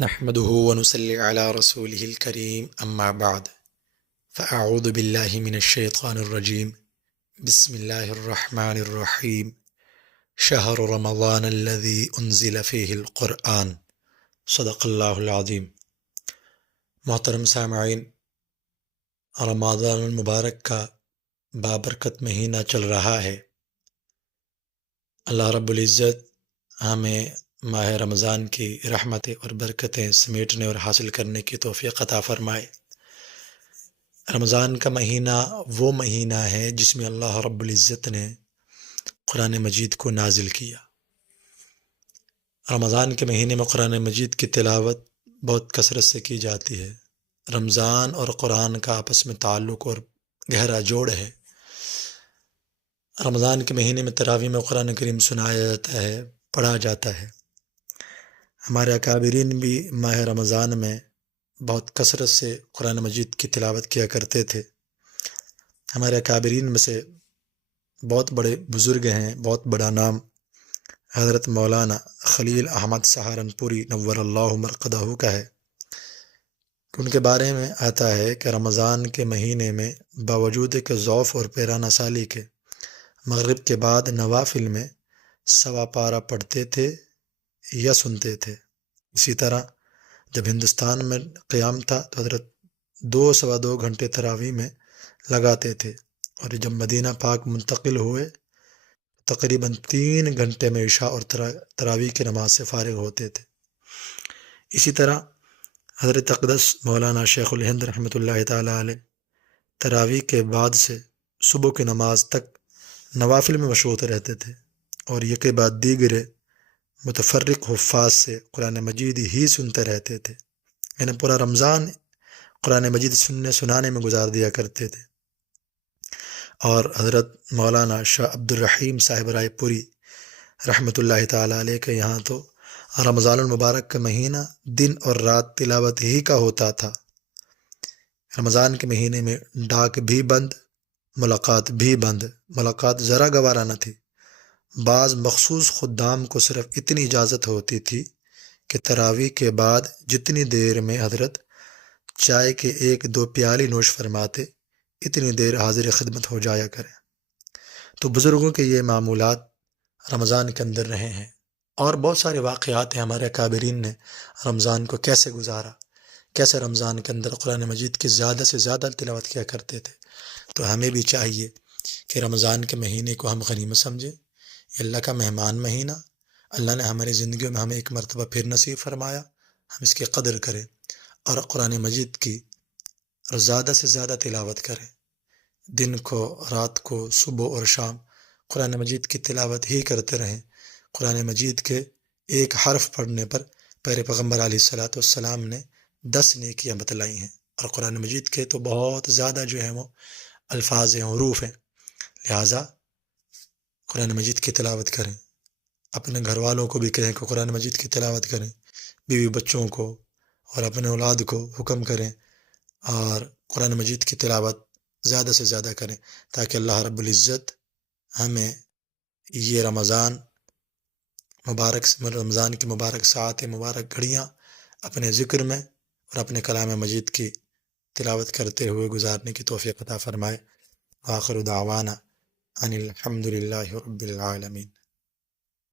نحمده ونصلي على رسوله الكريم اما بعد فاعوذ بالله من الشيطان الرجيم بسم الله الرحمن الرحيم شهر رمضان الذي انزل فيه القرآن صدق اللہ العظیم۔ محترم سامعین، رمضان المبارک کا بابرکت مہینہ چل رہا ہے۔ اللہ رب العزت ہمیں ماہ رمضان کی رحمتیں اور برکتیں سمیٹنے اور حاصل کرنے کی توفیق عطا فرمائے۔ رمضان کا مہینہ وہ مہینہ ہے جس میں اللہ رب العزت نے قرآن مجید کو نازل کیا۔ رمضان کے مہینے میں قرآن مجید کی تلاوت بہت کثرت سے کی جاتی ہے۔ رمضان اور قرآن کا آپس میں تعلق اور گہرا جوڑ ہے۔ رمضان کے مہینے میں تراویح میں قرآن کریم سنایا جاتا ہے، پڑھا جاتا ہے۔ ہمارے اکابرین بھی ماہ رمضان میں بہت کثرت سے قرآن مجید کی تلاوت کیا کرتے تھے۔ ہمارے اکابرین میں سے بہت بڑے بزرگ ہیں، بہت بڑا نام حضرت مولانا خلیل احمد سہارنپوری نور اللہ مرقدہ کا ہے۔ ان کے بارے میں آتا ہے کہ رمضان کے مہینے میں باوجود کہ ضعف اور پیرانہ سالی کے مغرب کے بعد نوافل میں سوا پارہ پڑھتے تھے یا سنتے تھے۔ اسی طرح جب ہندوستان میں قیام تھا تو حضرت 2 گھنٹے تراویح میں لگاتے تھے، اور جب مدینہ پاک منتقل ہوئے تقریباً 3 گھنٹے میں عشاء اور تراویح کی نماز سے فارغ ہوتے تھے۔ اسی طرح حضرت اقدس مولانا شیخ الہند رحمۃ اللہ تعالیٰ علیہ تراویح کے بعد سے صبح کی نماز تک نوافل میں مشغول رہتے تھے، اور یہ کے بعد دیگر متفرق حفاظ سے قرآن مجید ہی سنتے رہتے تھے، یعنی پورا رمضان قرآن مجید سنانے میں گزار دیا کرتے تھے۔ اور حضرت مولانا شاہ عبد الرحیم صاحب رائے پوری رحمۃ اللہ تعالیٰ علیہ کے یہاں تو رمضان المبارک کا مہینہ دن اور رات تلاوت ہی کا ہوتا تھا۔ رمضان کے مہینے میں ڈاک بھی بند، ملاقات بھی بند، ملاقات ذرا گوارا نہ تھی۔ بعض مخصوص خدام کو صرف اتنی اجازت ہوتی تھی کہ تراویح کے بعد جتنی دیر میں حضرت چائے کے 1-2 پیالی نوش فرماتے، اتنی دیر حاضر خدمت ہو جایا کریں۔ تو بزرگوں کے یہ معمولات رمضان کے اندر رہے ہیں، اور بہت سارے واقعات ہیں ہمارے اکابرین نے رمضان کو کیسے گزارا، کیسے رمضان کے اندر قرآن مجید کی زیادہ سے زیادہ تلاوت کیا کرتے تھے۔ تو ہمیں بھی چاہیے کہ رمضان کے مہینے کو ہم غنیمت سمجھیں۔ یہ اللہ کا مہمان مہینہ، اللہ نے ہماری زندگیوں میں ہمیں ایک مرتبہ پھر نصیب فرمایا، ہم اس کی قدر کریں اور قرآن مجید کی زیادہ سے زیادہ تلاوت کریں۔ دن کو، رات کو، صبح اور شام قرآن مجید کی تلاوت ہی کرتے رہیں۔ قرآن مجید کے ایک حرف پڑھنے پر پیارے پیغمبر علیہ الصلاۃ والسلام نے 10 نیکیاں بتلائی ہیں، اور قرآن مجید کے تو بہت زیادہ جو ہیں وہ الفاظ ہیں، حروف ہیں۔ لہٰذا قرآن مجید کی تلاوت کریں، اپنے گھر والوں کو بھی کہیں کہ قرآن مجید کی تلاوت کریں، بیوی بچوں کو اور اپنے اولاد کو حکم کریں، اور قرآن مجید کی تلاوت زیادہ سے زیادہ کریں، تاکہ اللہ رب العزت ہمیں یہ رمضان کی مبارک ساعتیں، مبارک گھڑیاں اپنے ذکر میں اور اپنے کلام مجید کی تلاوت کرتے ہوئے گزارنے کی توفیق عطا فرمائے۔ آخر دعوانا ان الحمد للہ رب العالمین۔